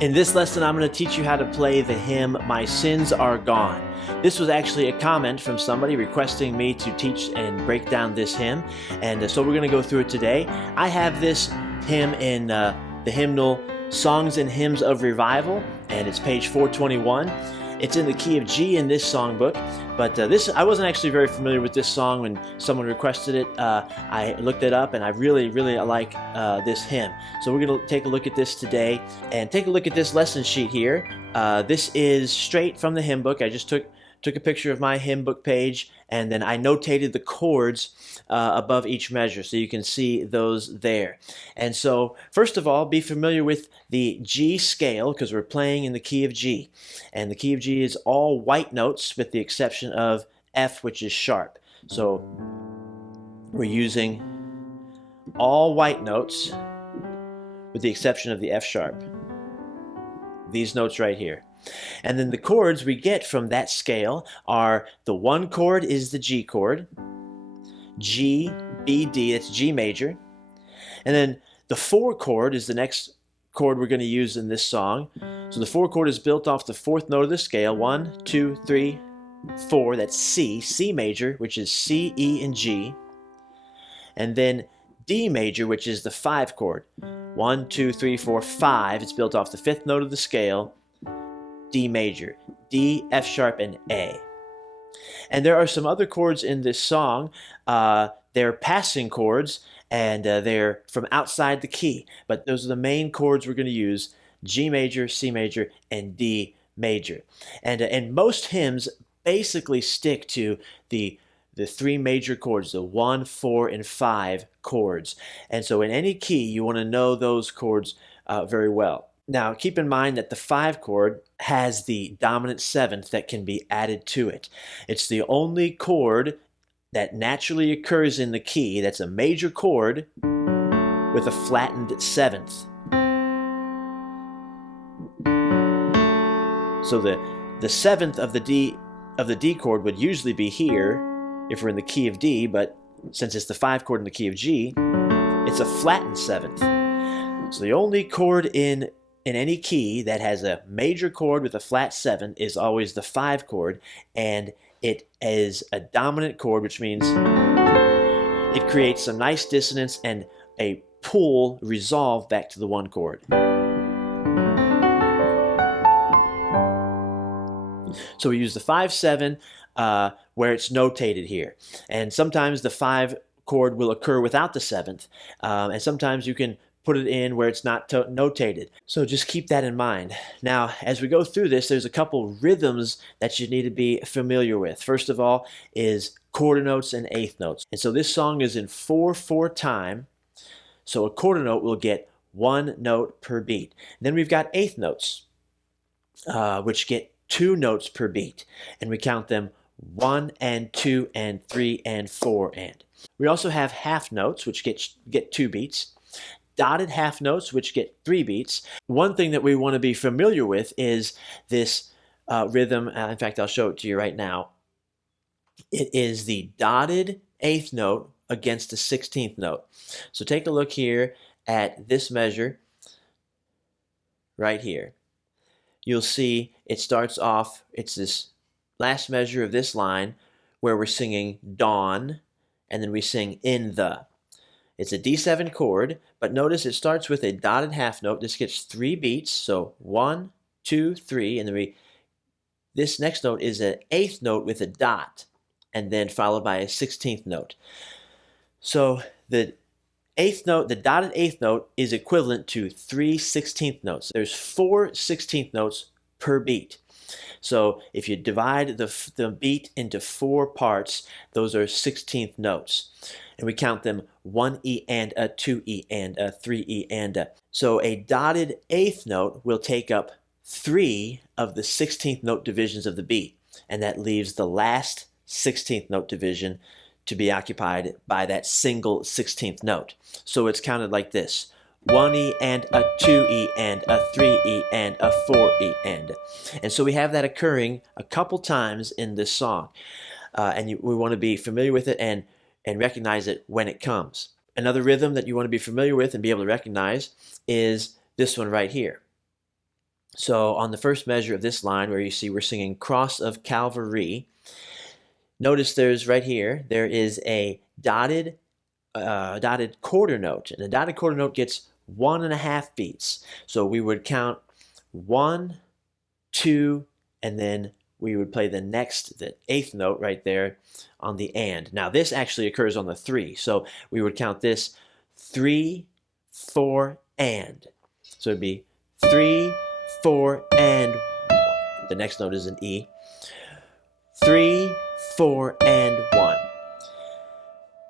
In this lesson, I'm going to teach you how to play the hymn, My Sins Are Gone. This was actually a comment from somebody requesting me to teach and break down this hymn, and so we're going to go through it today. I have this hymn in the hymnal Songs and Hymns of Revival, and it's page 421. It's in the key of G in this songbook, but I wasn't actually very familiar with this song when someone requested it. I looked it up, and I really like this hymn. So we're going to take a look at this today, and take a look at this lesson sheet here. This is straight from the hymn book. I just took a picture of my hymn book page, and then I notated the chords above each measure so you can see those there. And so first of all, be familiar with the G scale, because we're playing in the key of G, and the key of G is all white notes with the exception of F, which is sharp. So we're using all white notes with the exception of the F sharp, these notes right here. And then the chords we get from that scale are, the 1 chord is the G chord, G, B, D, that's G major. And then the 4 chord is the next chord we're going to use in this song. So the 4 chord is built off the 4th note of the scale, 1, 2, 3, 4, that's C, C major, which is C, E, and G. And then D major, which is the 5 chord, 1, 2, 3, 4, 5, it's built off the 5th note of the scale, D major, D, F sharp, and A. And there are some other chords in this song. They're passing chords, and they're from outside the key. But those are the main chords we're going to use: G major, C major, and D major. And most hymns basically stick to the 3 major chords, the 1, 4, and 5 chords. And so in any key, you want to know those chords very well. Now, keep in mind that the 5 chord has the dominant 7th that can be added to it. It's the only chord that naturally occurs in the key that's a major chord with a flattened 7th. So the 7th of the D chord would usually be here if we're in the key of D, but since it's the 5 chord in the key of G, it's a flattened 7th. So the only chord in any key that has a major chord with a flat 7 is always the 5 chord, and it is a dominant chord, which means it creates some nice dissonance and a pull resolve back to the 1 chord. So we use the 5-7 where it's notated here, and sometimes the 5 chord will occur without the 7th, and sometimes you can put it in where it's not notated. So just keep that in mind. Now, as we go through this, there's a couple rhythms that you need to be familiar with. First of all is quarter notes and eighth notes. And so this song is in 4/4 time. So a quarter note will get 1 note per beat. And then we've got eighth notes, which get 2 notes per beat. And we count them 1 and 2 and 3 and 4 and. We also have half notes, which get 2 beats. Dotted half notes, which get 3 beats. One thing that we want to be familiar with is this rhythm. In fact, I'll show it to you right now. It is the dotted 8th note against the 16th note. So take a look here at this measure right here. You'll see it starts off, it's this last measure of this line where we're singing dawn, and then we sing in the. It's a D7 chord, but notice it starts with a dotted half note. This gets 3 beats, so 1, 2, 3, and then this next note is an 8th note with a dot, and then followed by a 16th note. So the 8th note, the dotted 8th note, is equivalent to 3 16th notes. There's 4 16th notes per beat. So if you divide the beat into 4 parts, those are 16th notes. And we count them 1 E and a, 2 E and a, 3 E and a. So a dotted 8th note will take up 3 of the 16th note divisions of the beat, and that leaves the last 16th note division to be occupied by that single 16th note. So it's counted like this: 1 E and a, 2 E and a, 3 E and a, 4 E and. And so we have that occurring a couple times in this song, and we want to be familiar with it and recognize it when it comes. Another rhythm that you want to be familiar with and be able to recognize is this one right here. So on the first measure of this line where you see we're singing Cross of Calvary, notice there's right here, there is a dotted quarter note, and the dotted quarter note gets 1.5 beats. So we would count 1, 2, and then we would play the 8th note right there on the and. Now this actually occurs on the 3, so we would count this 3, 4, and. So it'd be 3, 4, and 1. The next note is an E. 3, 4, and 1.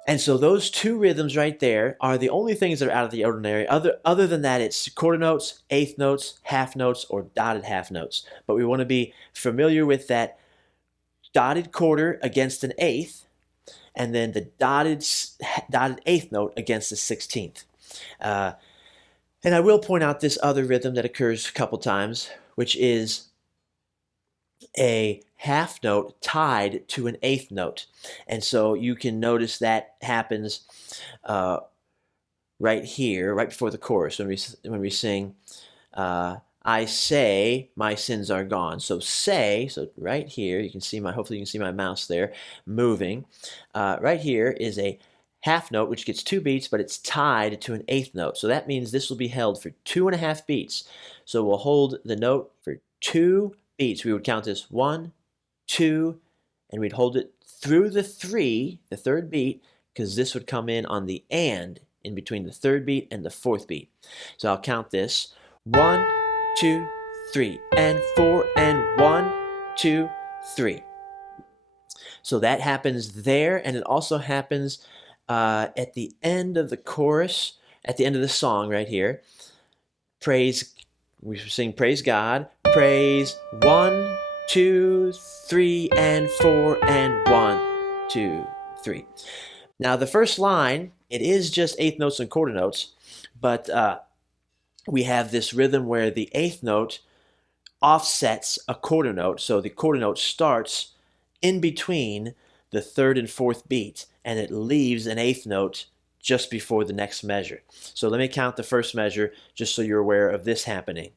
And so those two rhythms right there are the only things that are out of the ordinary. Other than that, it's quarter notes, eighth notes, half notes, or dotted half notes. But we want to be familiar with that dotted quarter against an eighth, and then the dotted eighth note against the 16th. And I will point out this other rhythm that occurs a couple times, which is a half note tied to an eighth note. And so you can notice that happens right here, right before the chorus, when we sing, I say my sins are gone. So say, so right here, you can see hopefully you can see my mouse there moving. Right here is a half note, which gets 2 beats, but it's tied to an eighth note. So that means this will be held for 2.5 beats. So we'll hold the note for 2 beats. We would count this 1, 2, and we'd hold it through the 3, the third beat, because this would come in on the and in between the third beat and the 4th beat. So I'll count this 1, 2, 3, and 4, and 1, 2, 3. So that happens there, and it also happens at the end of the chorus, at the end of the song right here. We sing praise God, praise 1, 2, 3, and 4, and 1, 2, 3. Now the first line, it is just eighth notes and quarter notes, but we have this rhythm where the eighth note offsets a quarter note, so the quarter note starts in between the third and fourth beat, and it leaves an eighth note just before the next measure. So let me count the first measure just so you're aware of this happening.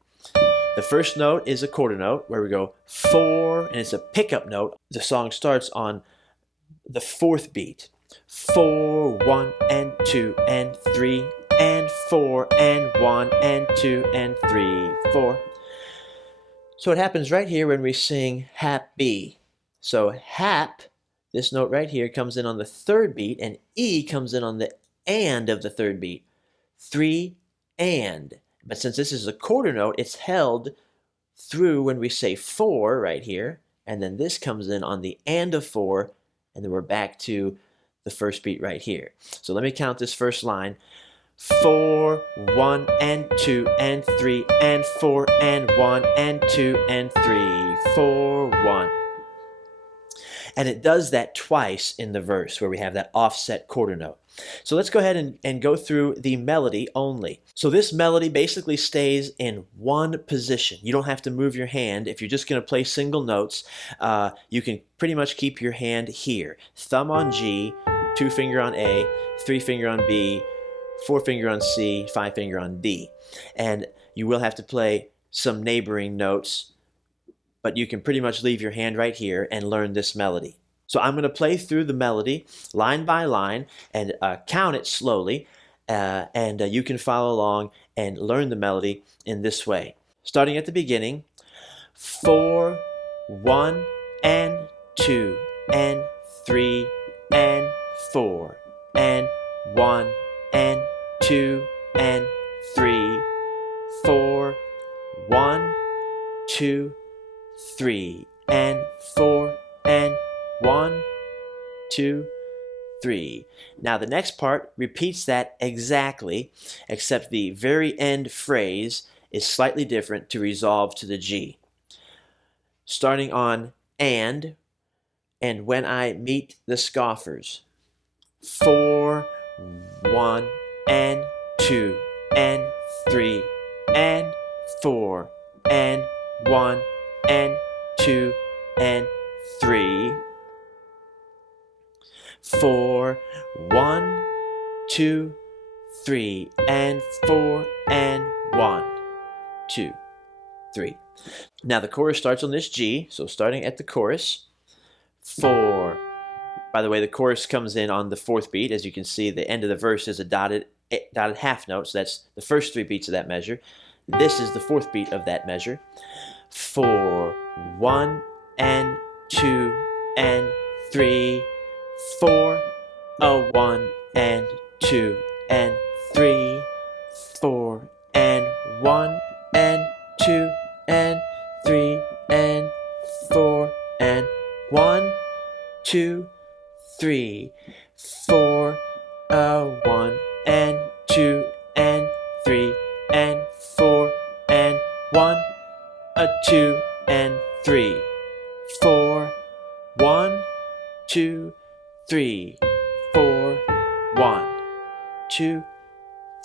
The first note is a quarter note where we go 4, and it's a pickup note. The song starts on the 4th beat. 4, 1, and 2, and 3, and 4, and 1, and 2, and 3, 4. So it happens right here when we sing happy. So hap, this note right here, comes in on the 3rd beat, and E comes in on the and of the 3rd beat. 3, and. But since this is a quarter note, it's held through when we say 4 right here, and then this comes in on the and of 4, and then we're back to the first beat right here. So let me count this first line. 4, 1, and 2, and 3, and 4, and 1, and 2, and 3, 4, 1. And it does that twice in the verse where we have that offset quarter note. So let's go ahead and go through the melody only. So this melody basically stays in one position. You don't have to move your hand. If you're just going to play single notes, you can pretty much keep your hand here. Thumb on G, 2 finger on A, 3 finger on B, 4 finger on C, 5 finger on D. And you will have to play some neighboring notes, but you can pretty much leave your hand right here and learn this melody. So I'm going to play through the melody line by line and count it slowly, and you can follow along and learn the melody in this way. Starting at the beginning, 4, 1, and 2, and 3, and 4, and 1, and 2, and 3, 4, 1, 2, 3, and 4, and 1, 2, 3. Now the next part repeats that exactly, except the very end phrase is slightly different to resolve to the G. Starting on and when I meet the scoffers. 4, 1, and 2, and 3, and 4, and 1, and 2, and 3. 4, 1, 2, 3, and 4, and 1, 2, 3. Now the chorus starts on this G, so starting at the chorus, 4. By the way, the chorus comes in on the 4th beat. As you can see, the end of the verse is a dotted half note, so that's the first 3 beats of that measure. This is the 4th beat of that measure. 4, 1 and 2 and 3, 4, a 1 and 2 and 3, 4 and 1 and 2 and 3 and 4 and 1, 2, 3, 4, a 1 and 2 and 3 and 4 and 1, a 2 and 3, 4, 1, 2, 3, 4, 1, 2,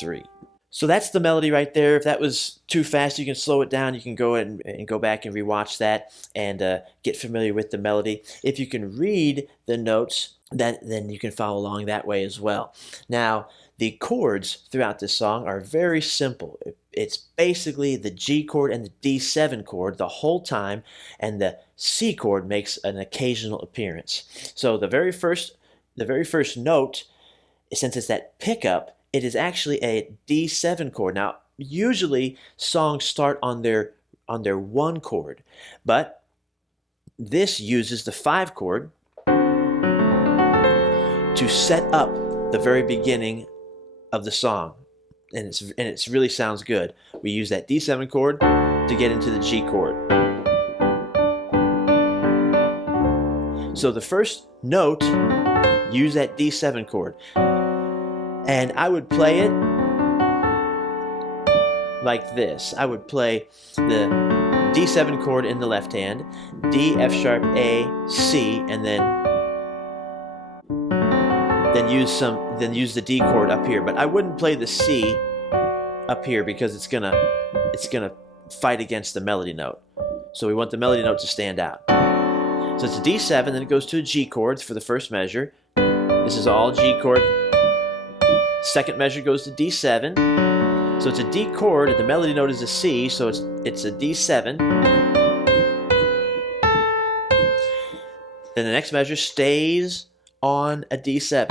3. So that's the melody right there. If that was too fast, you can slow it down. You can go and go back and rewatch that and get familiar with the melody. If you can read the notes, then you can follow along that way as well. Now, the chords throughout this song are very simple. It's basically the G chord and the D7 chord the whole time, and the C chord makes an occasional appearance. So the very first note, since it's that pickup, it is actually a D7 chord. Now, usually songs start on their 1 chord, but this uses the 5 chord to set up the very beginning of the song, and it really sounds good. We use that D7 chord to get into the G chord. So the first note, use that D7 chord. And I would play it like this. I would play the D7 chord in the left hand, D, F sharp, A, C, and then use the D chord up here. But I wouldn't play the C up here because it's gonna fight against the melody note. So we want the melody note to stand out. So it's a D7, then it goes to a G chord for the first measure. This is all G chord. Second measure goes to D7. So it's a D chord, and the melody note is a C, so it's a D7. Then the next measure stays on a D7.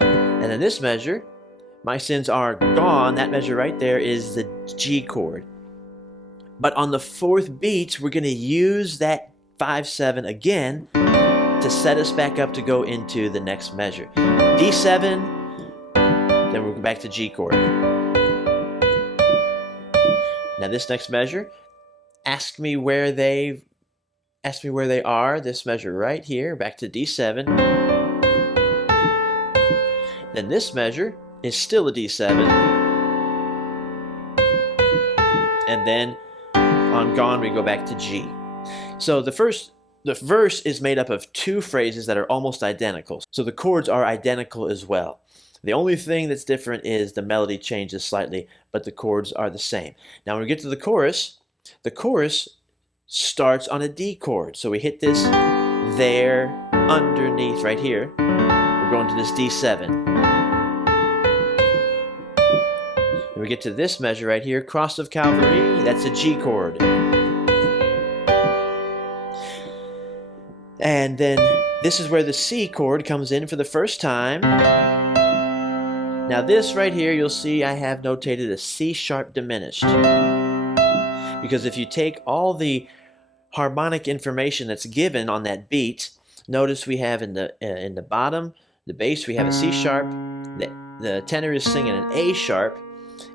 And then this measure, My Sins Are Gone, that measure right there is the G chord. But on the 4th beat, we're going to use that 5-7 again to set us back up to go into the next measure. D7, then we'll go back to G chord. Now this next measure, ask me where they are. This measure right here, back to D7. Then this measure is still a D7. And then on Gone, we go back to G. So the verse is made up of 2 phrases that are almost identical. So the chords are identical as well. The only thing that's different is the melody changes slightly, but the chords are the same. Now when we get to the chorus starts on a D chord. So we hit this there, underneath right here. We're going to this D7. Then we get to this measure right here, Cross of Calvary, that's a G chord. And then this is where the C chord comes in for the first time. Now this right here, you'll see I have notated a C sharp diminished. Because if you take all the harmonic information that's given on that beat, notice we have in the bottom, the bass, we have a C sharp, the tenor is singing an A sharp,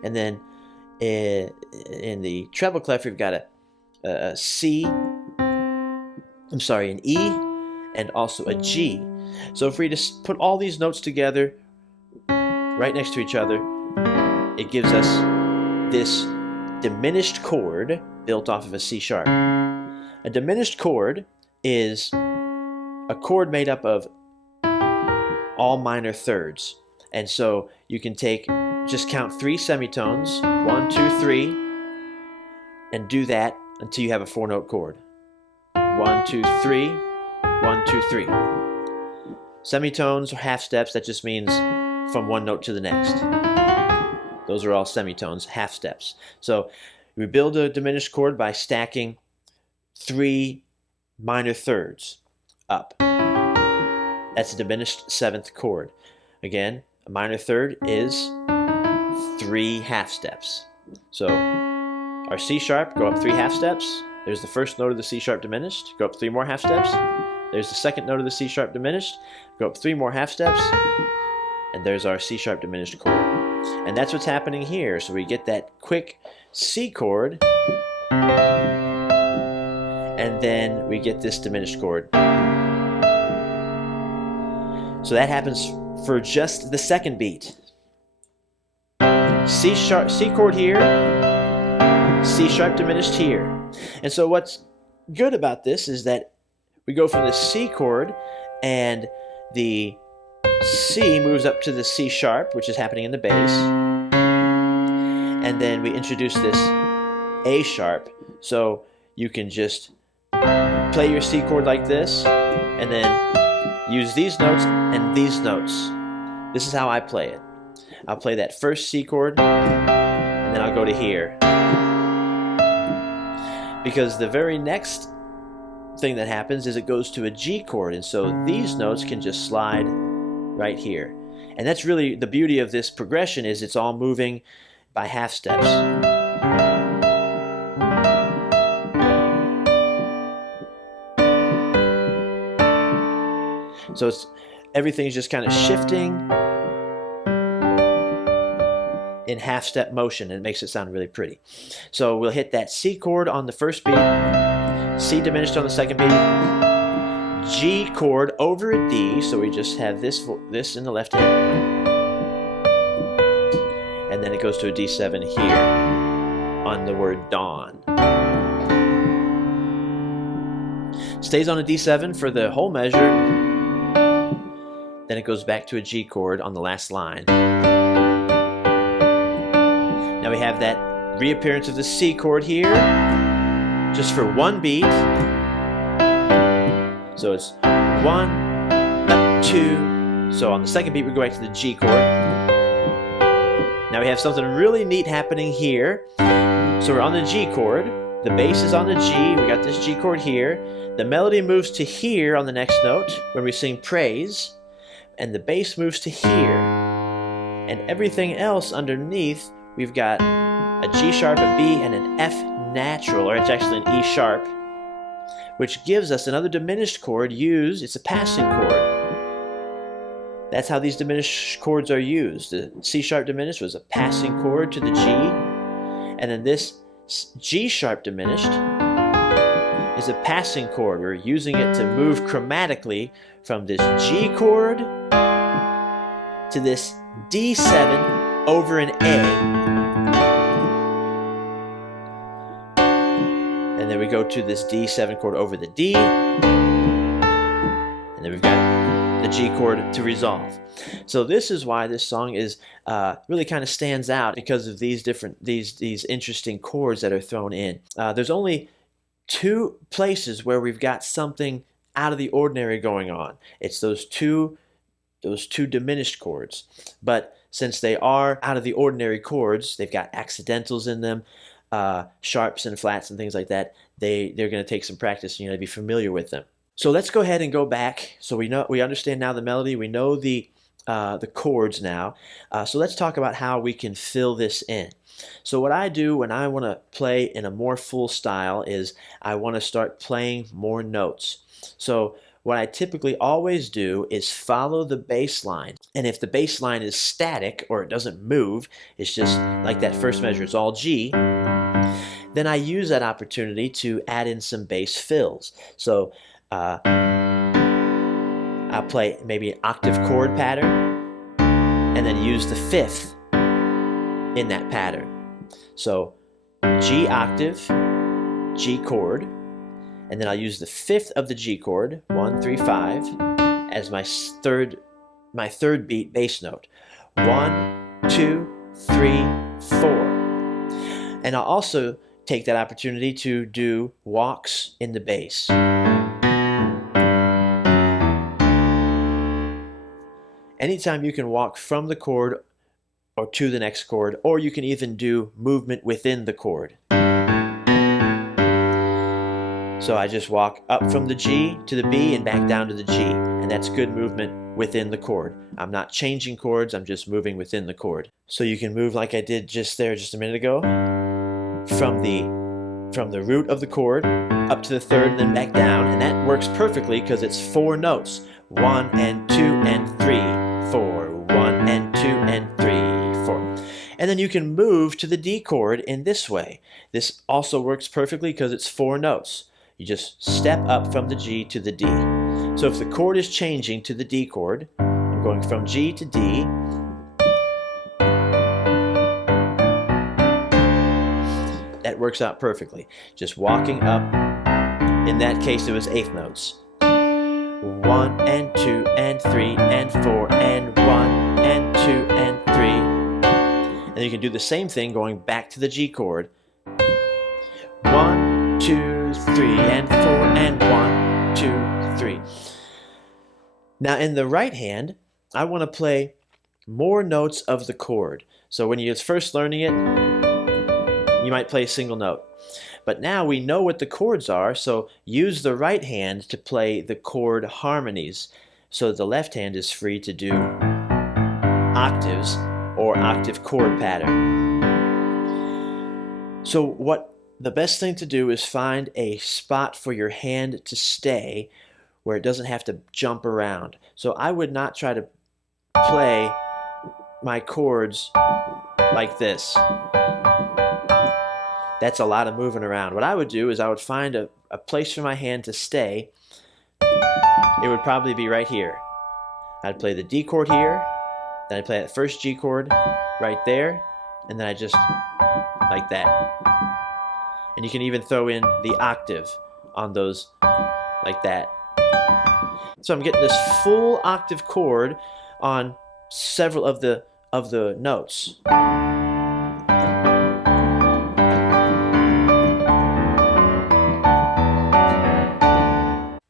and then in the treble clef we've got an E, and also a G. So if we just put all these notes together right next to each other, it gives us this diminished chord built off of a C sharp. A diminished chord is a chord made up of all minor thirds. And so you can just count 3 semitones, 1, 2, 3, and do that until you have a 4-note chord. 1, 2, 3, 1, 2, 3. Semitones or half steps, that just means from one note to the next. Those are all semitones, half steps. So we build a diminished chord by stacking 3 minor thirds up. That's a diminished 7th chord. Again, a minor third is 3 half steps. So our C sharp, go up 3 half steps. There's the first note of the C sharp diminished, go up 3 more half steps. There's the second note of the C sharp diminished, go up 3 more half steps. And there's our C sharp diminished chord. And that's what's happening here. So we get that quick C chord, and then we get this diminished chord. So that happens for just the second beat. C chord here, C sharp diminished here. And so what's good about this is that we go from the C chord, and the C moves up to the C sharp, which is happening in the bass. And then we introduce this A sharp. So you can just play your C chord like this, and then use these notes and these notes. This is how I play it. I'll play that first C chord, and then I'll go to here. Because the very next thing that happens is it goes to a G chord, and so these notes can just slide right here. And that's really the beauty of this progression, is it's all moving by half steps. So everything's just kind of shifting in half-step motion, and it makes it sound really pretty. So we'll hit that C chord on the first beat, C diminished on the second beat, G chord over a D, so we just have this in the left hand, and then it goes to a D7 here on the word dawn. Stays on a D7 for the whole measure, then it goes back to a G chord on the last line. Now we have that reappearance of the C chord here, just for one beat. So it's 1, 2. So on the second beat we go back to the G chord. Now we have something really neat happening here. So we're on the G chord, the bass is on the G, we got this G chord here. The melody moves to here on the next note when we sing praise, and the bass moves to here. And everything else underneath, we've got a G sharp, a B, and an F natural, or it's actually an E sharp, which gives us another diminished chord used. It's a passing chord. That's how these diminished chords are used. The C sharp diminished was a passing chord to the G, and then this G sharp diminished is a passing chord. We're using it to move chromatically from this G chord to this D7 over an A. And then we go to this D7 chord over the D, and then we've got the G chord to resolve. So this is why this song is really kind of stands out, because of these interesting chords that are thrown in. There's only 2 places where we've got something out of the ordinary going on. It's those two diminished chords. But since they are out of the ordinary chords, they've got accidentals in them, sharps and flats and things like that. They're going to take some practice, to be familiar with them. So let's go ahead and go back. So we understand now the melody. We know the chords now. So let's talk about how we can fill this in. So what I do when I want to play in a more full style is I want to start playing more notes. So what I typically always do is follow the bass line. And if the bass line is static or it doesn't move, it's just like that first measure, it's all G, then I use that opportunity to add in some bass fills. So I'll play maybe an octave chord pattern and then use the 5th in that pattern. So G octave, G chord, and then I'll use the 5th of the G chord, 1, 3, 5, as my third beat bass note. 1, 2, 3, 4. And I'll also take that opportunity to do walks in the bass. Anytime you can walk from the chord or to the next chord, or you can even do movement within the chord. So I just walk up from the G to the B and back down to the G, and that's good movement within the chord. I'm not changing chords, I'm just moving within the chord. So you can move like I did just a minute ago, from the root of the chord up to the third and then back down, and that works perfectly because it's 4 notes. 1 and 2 and 3, 4. 1 and 2 and 3, 4. And then you can move to the D chord in this way. This also works perfectly because it's 4 notes. You just step up from the G to the D. So if the chord is changing to the D chord, I'm going from G to D. That works out perfectly. Just walking up. In that case, it was 8th notes. 1 and 2 and 3 and 4 and 1 and 2 and 3. And you can do the same thing going back to the G chord. 1, 2, 3 and 4 and 1, 2, 3. Now in the right hand, I want to play more notes of the chord. So when you're first learning it, you might play a single note. But now we know what the chords are, so use the right hand to play the chord harmonies, so the left hand is free to do octaves or octave chord pattern. So what the best thing to do is find a spot for your hand to stay where it doesn't have to jump around. So I would not try to play my chords like this. That's a lot of moving around. What I would do is I would find a place for my hand to stay. It would probably be right here. I'd play the D chord here, then I'd play that first G chord right there, and then I just like that. And you can even throw in the octave on those like that. So I'm getting this full octave chord on several of the notes.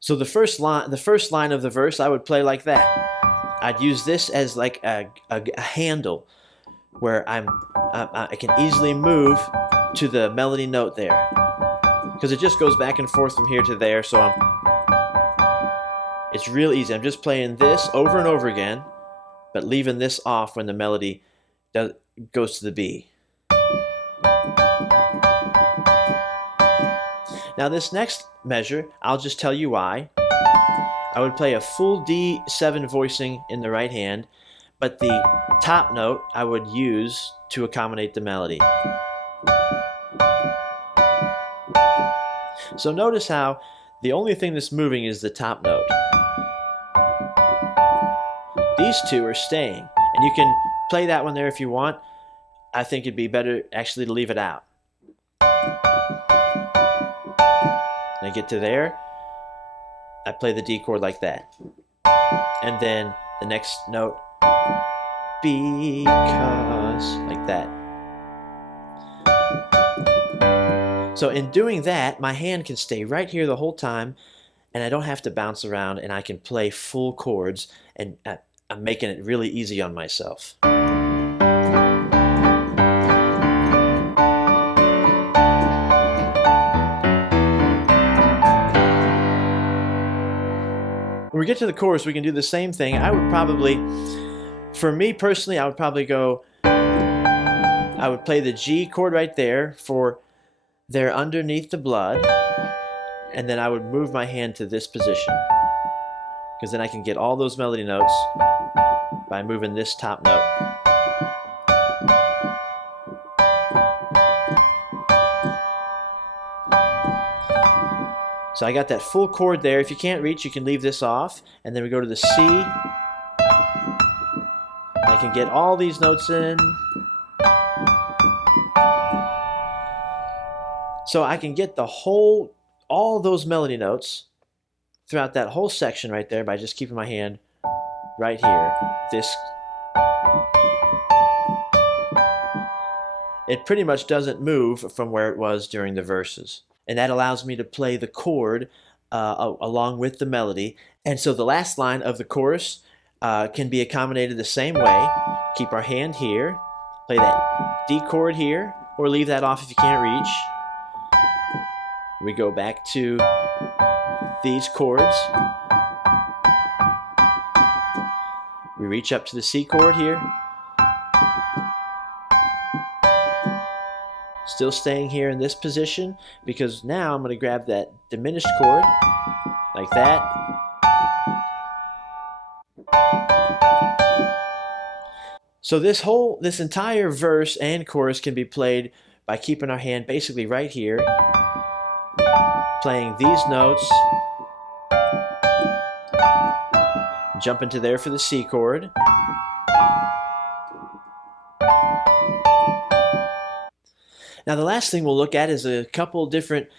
So the first line of the verse I would play like that. I'd use this as like a handle where I can easily move to the melody note there, because it just goes back and forth from here to there. So it's real easy. I'm just playing this over and over again, but leaving this off when the melody goes to the B. Now this next measure, I'll just tell you why. I would play a full D7 voicing in the right hand, but the top note I would use to accommodate the melody. So notice how the only thing that's moving is the top note. These two are staying, and you can play that one there if you want. I think it'd be better actually to leave it out. When I get to there, I play the D chord like that. And then the next note, because, like that. So in doing that, my hand can stay right here the whole time, and I don't have to bounce around, and I can play full chords, and I'm making it really easy on myself. When we get to the chorus, we can do the same thing. I would probably, for me personally, I would probably I would play the G chord right there for there underneath the blood, and then I would move my hand to this position, because then I can get all those melody notes by moving this top note. So I got that full chord there. If you can't reach, you can leave this off. And then we go to the C. I can get all these notes in. So I can get all those melody notes throughout that whole section right there by just keeping my hand right here. It pretty much doesn't move from where it was during the verses. And that allows me to play the chord along with the melody. And so the last line of the chorus can be accommodated the same way. Keep our hand here, play that D chord here, or leave that off if you can't reach. We go back to these chords. We reach up to the C chord here. Still staying here in this position, because now I'm going to grab that diminished chord like that. So this entire verse and chorus can be played by keeping our hand basically right here, playing these notes, jump into there for the C chord. Now the last thing we'll look at is a couple different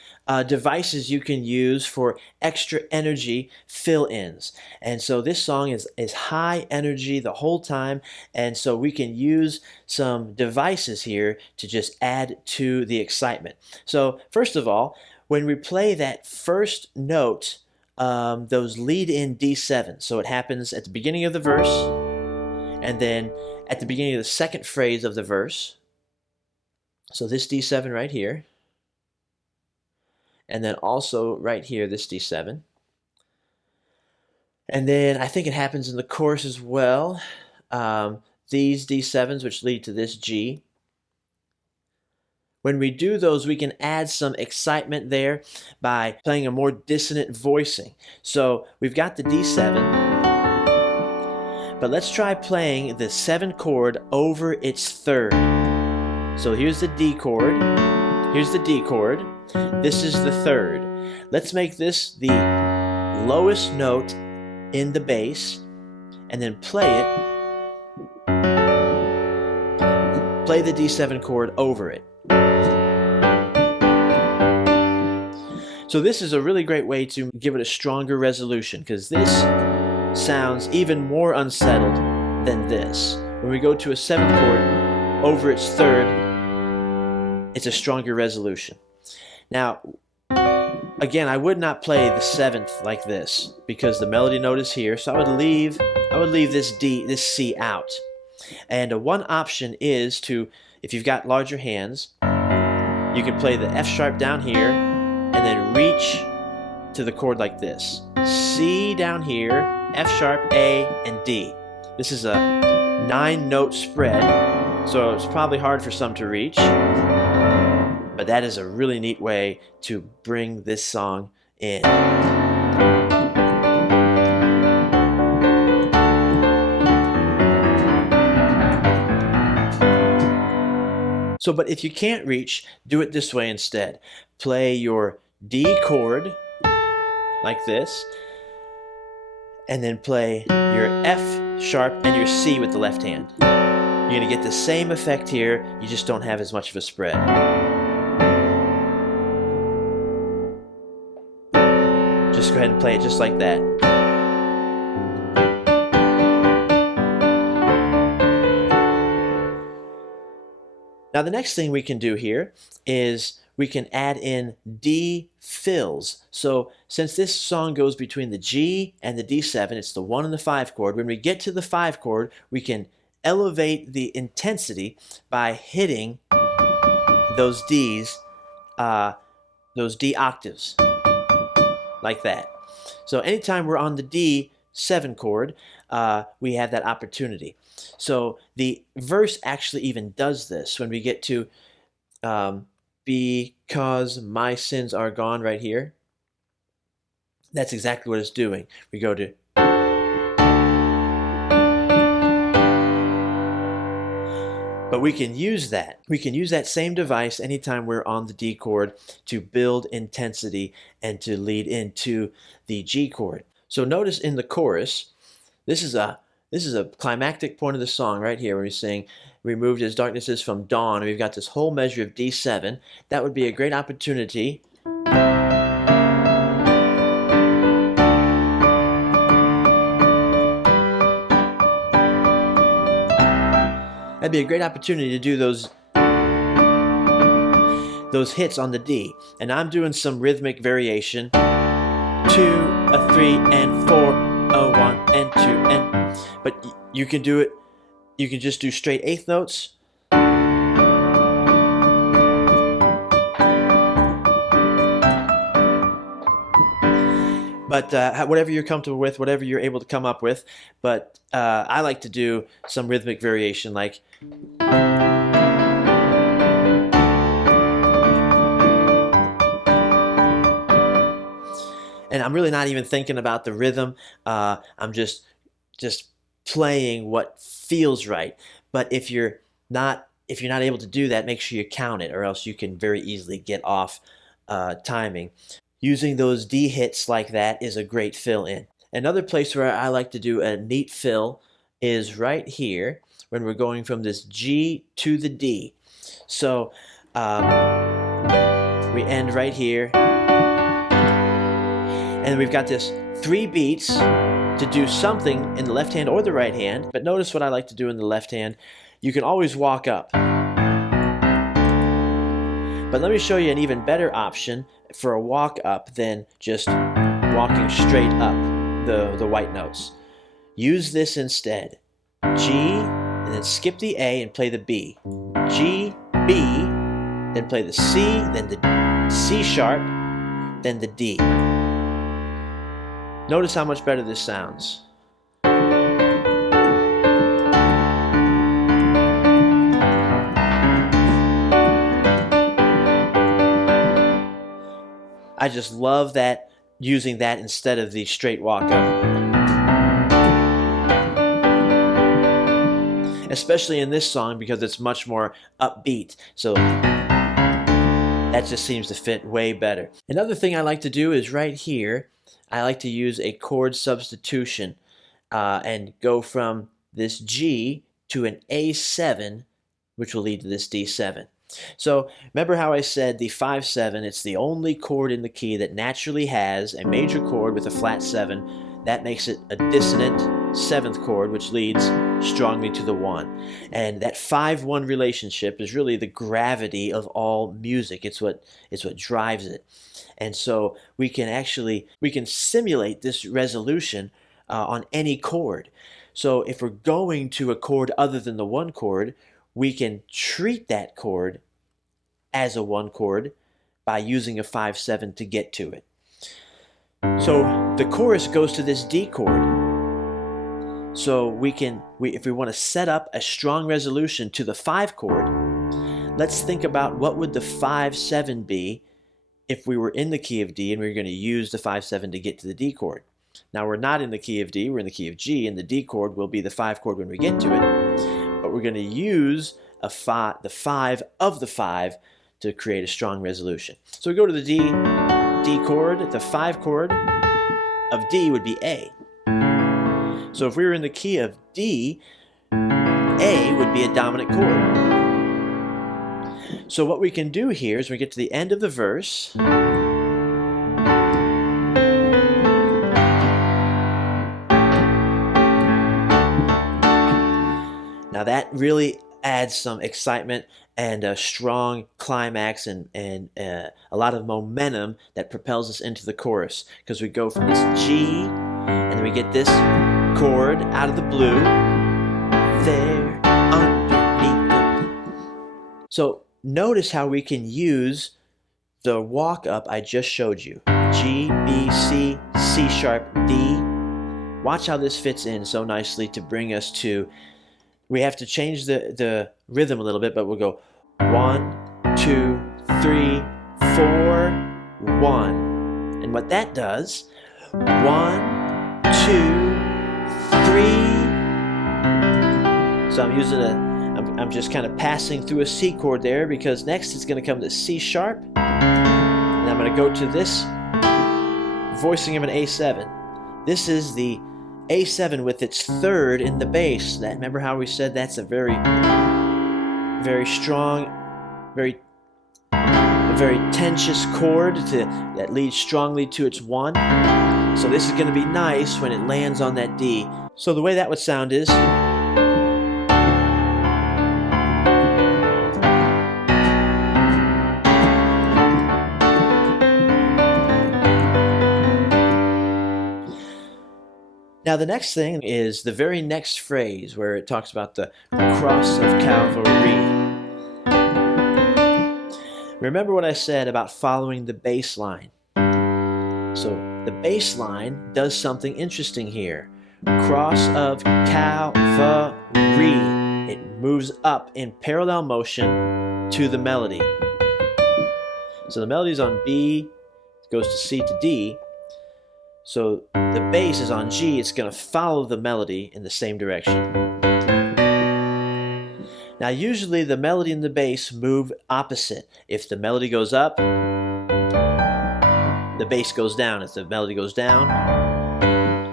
devices you can use for extra energy fill-ins. And so this song is high energy the whole time, and so we can use some devices here to just add to the excitement. So first of all, when we play that first note, those lead in D7. So it happens at the beginning of the verse, and then at the beginning of the second phrase of the verse. So this D7 right here, and then also right here, this D7. And then I think it happens in the chorus as well. These D7s, which lead to this G. When we do those, we can add some excitement there by playing a more dissonant voicing. So we've got the D7, but let's try playing the 7 chord over its third. So here's the D chord, here's the D chord, this is the third. Let's make this the lowest note in the bass, and then play the D7 chord over it. So this is a really great way to give it a stronger resolution, because this sounds even more unsettled than this. When we go to a 7th chord over its third, it's a stronger resolution. Now, again, I would not play the 7th like this because the melody note is here, so I would leave this C out. And one option is to, if you've got larger hands, you can play the F sharp down here and then reach to the chord like this. C down here, F sharp, A, and D. This is a 9-note spread, so it's probably hard for some to reach. But that is a really neat way to bring this song in. So, but if you can't reach, do it this way instead. Play your D chord like this, and then play your F sharp and your C with the left hand. You're going to get the same effect here, you just don't have as much of a spread. Just go ahead and play it just like that. Now the next thing we can do here is we can add in D fills. So since this song goes between the G and the D7, it's the 1 and the 5 chord. When we get to the 5 chord, we can elevate the intensity by hitting those Ds, those D octaves, like that. So anytime we're on the D7 chord, we have that opportunity. So the verse actually even does this when we get to because my sins are gone right here. That's exactly what it's doing. We go to but we can use that. We can use that same device anytime we're on the D chord to build intensity and to lead into the G chord. So notice in the chorus, this is a climactic point of the song right here where we sing, removed as darkness is from dawn, and we've got this whole measure of D7. That would be a great opportunity That'd be a great opportunity to do those hits on the D. And I'm doing some rhythmic variation. 2, a 3, and 4, a 1, and 2, and... But you can do it, you can just do straight 8th notes, But whatever you're comfortable with, whatever you're able to come up with. But I like to do some rhythmic variation, like. And I'm really not even thinking about the rhythm. I'm just playing what feels right. But if you're not able to do that, make sure you count it, or else you can very easily get off timing. Using those D hits like that is a great fill-in. Another place where I like to do a neat fill is right here when we're going from this G to the D. So we end right here, and we've got this 3 beats to do something in the left hand or the right hand. But notice what I like to do in the left hand. You can always walk up. But let me show you an even better option for a walk up than just walking straight up the white notes. Use this instead. G, and then skip the A and play the B. G, B, then play the C, then the C sharp, then the D. Notice how much better this sounds. I just love that, using that instead of the straight walk up. Especially in this song because it's much more upbeat. So that just seems to fit way better. Another thing I like to do is right here, I like to use a chord substitution and go from this G to an A7, which will lead to this D7. So remember how I said the 5-7, it's the only chord in the key that naturally has a major chord with a flat 7. That makes it a dissonant 7th chord, which leads strongly to the 1. And that 5-1 relationship is really the gravity of all music. It's what drives it. And so we can simulate this resolution on any chord. So if we're going to a chord other than the 1 chord, we can treat that chord as a 1 chord by using a 5-7 to get to it. So the chorus goes to this D chord. So if we want to set up a strong resolution to the 5 chord, let's think about what would the 5-7 be if we were in the key of D and we were going to use the 5-7 to get to the D chord. Now we're not in the key of D, we're in the key of G, and the D chord will be the 5 chord when we get to it. But we're going to use the 5 of the 5 to create a strong resolution. So we go to the D chord. The 5 chord of D would be A. So if we were in the key of D, A would be a dominant chord. So what we can do here is when we get to the end of the verse, now that really adds some excitement and a strong climax and a lot of momentum that propels us into the chorus, because we go from this G and then we get this chord out of the blue there underneath the. So notice how we can use the walk up I just showed you. G, B, C, C sharp, D. Watch how this fits in so nicely to bring us to. We have to change the rhythm a little bit, but we'll go 1, 2, 3, 4, 1. And what that does, 1, 2, 3. So I'm just kind of passing through a C chord there, because next it's going to come to C sharp. And I'm going to go to this voicing of an A7. This is the A7 with its 3rd in the bass. Remember how we said that's a very strong, very tenuous chord that leads strongly to its 1. So this is going to be nice when it lands on that D. So the way that would sound is. Now the next thing is the very next phrase where it talks about the cross of Calvary. Remember what I said about following the bass line. So the bass line does something interesting here. Cross of Calvary. It moves up in parallel motion to the melody. So the melody is on B, it goes to C to D. So the bass is on G, it's going to follow the melody in the same direction. Now usually the melody and the bass move opposite. If the melody goes up, the bass goes down. If the melody goes down,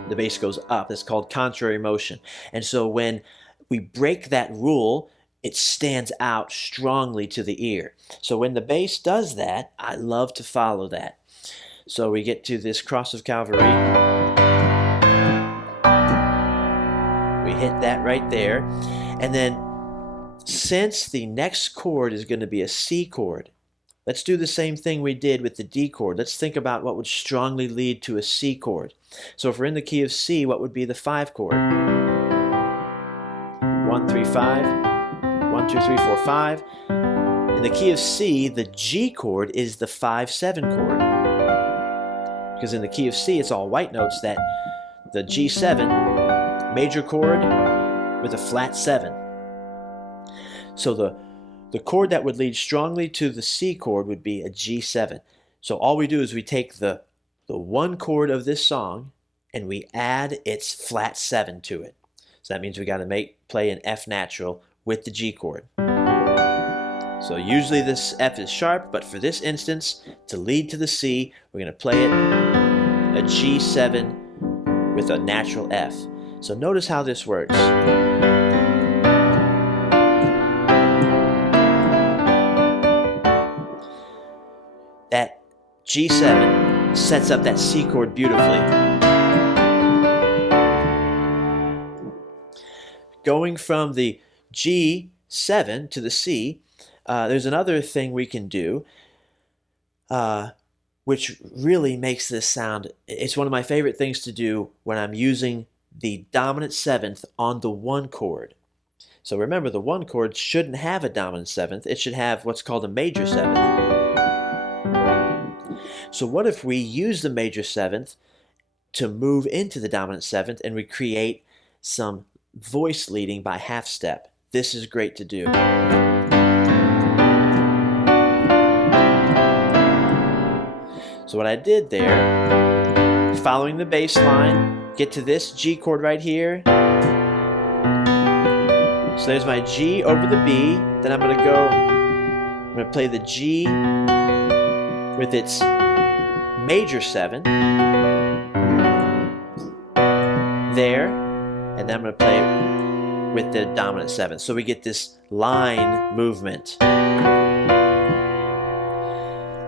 the bass goes up. It's called contrary motion. And so when we break that rule, it stands out strongly to the ear. So when the bass does that, I love to follow that. So we get to this Cross of Calvary. We hit that right there. And then since the next chord is going to be a C chord, let's do the same thing we did with the D chord. Let's think about what would strongly lead to a C chord. So if we're in the key of C, what would be the 5 chord? 1, 3, 5. 1, 2, 3, 4, 5. In the key of C, the G chord is the 5, 7 chord. Because in the key of C, it's all white notes, that the G7 major chord with a flat 7. So the chord that would lead strongly to the C chord would be a G7. So all we do is we take the 1 chord of this song and we add its flat 7 to it. So that means we got to play an F natural with the G chord. So usually this F is sharp, but for this instance, to lead to the C, we're going to play it a G7 with a natural F. So notice how this works. That G7 sets up that C chord beautifully. Going from the G7 to the C, there's another thing we can do, which really makes this sound. It's one of my favorite things to do when I'm using the dominant 7th on the 1 chord. So remember, the 1 chord shouldn't have a dominant 7th. It should have what's called a major 7th. So what if we use the major 7th to move into the dominant 7th and we create some voice leading by half step? This is great to do. So what I did there, following the bass line, get to this G chord right here. So there's my G over the B. Then I'm going to play the G with its major 7 there, and then I'm going to play with the dominant 7. So we get this line movement.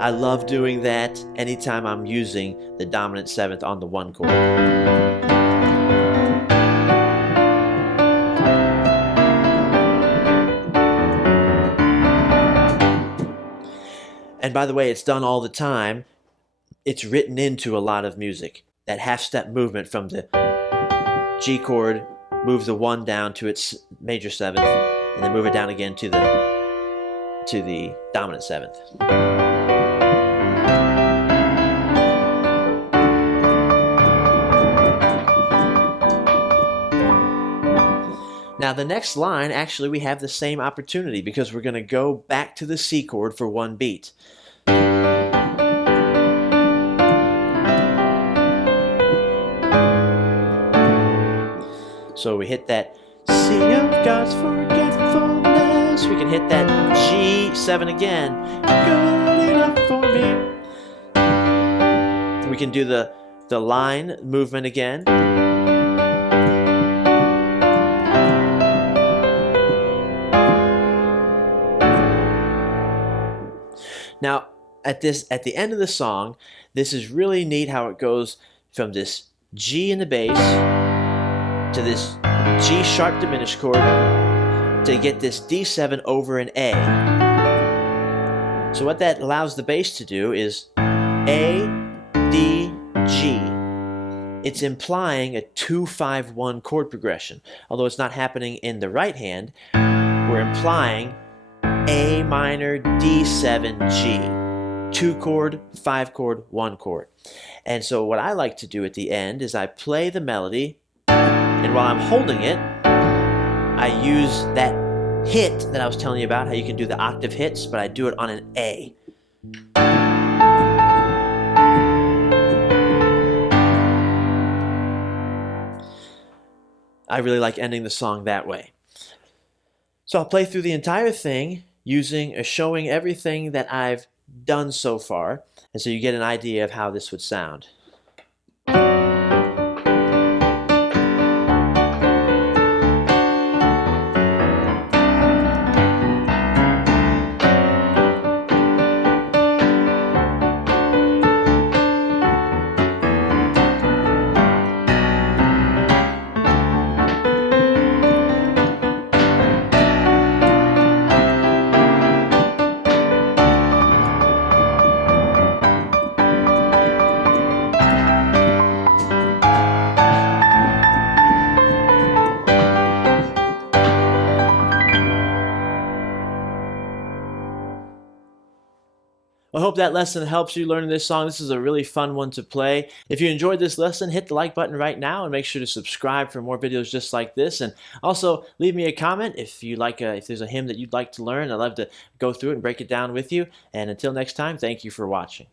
I love doing that anytime I'm using the dominant 7th on the 1 chord. And by the way, it's done all the time. It's written into a lot of music. That half-step movement from the G chord, move the 1 down to its major 7th, and then move it down again to the dominant 7th. Now the next line, actually we have the same opportunity because we're going to go back to the C chord for 1 beat. So we hit that Sea of God's forgetfulness. We can hit that G7 again. Good enough for me. We can do the line movement again. Now, at the end of the song, this is really neat how it goes from this G in the bass to this G sharp diminished chord to get this D7 over an A. So what that allows the bass to do is A, D, G. It's implying a 2-5-1 chord progression. Although it's not happening in the right hand, we're implying A minor, D7, G. 2 chord, 5 chord, 1 chord. And so what I like to do at the end is I play the melody, and while I'm holding it, I use that hit that I was telling you about, how you can do the octave hits, but I do it on an A. I really like ending the song that way. So I'll play through the entire thing showing everything that I've done so far, and so you get an idea of how this would sound. I hope that lesson helps you learning this song. This is a really fun one to play. If you enjoyed this lesson, hit the like button right now and make sure to subscribe for more videos just like this. And also leave me a comment if there's a hymn that you'd like to learn. I'd love to go through it and break it down with you. And until next time, thank you for watching.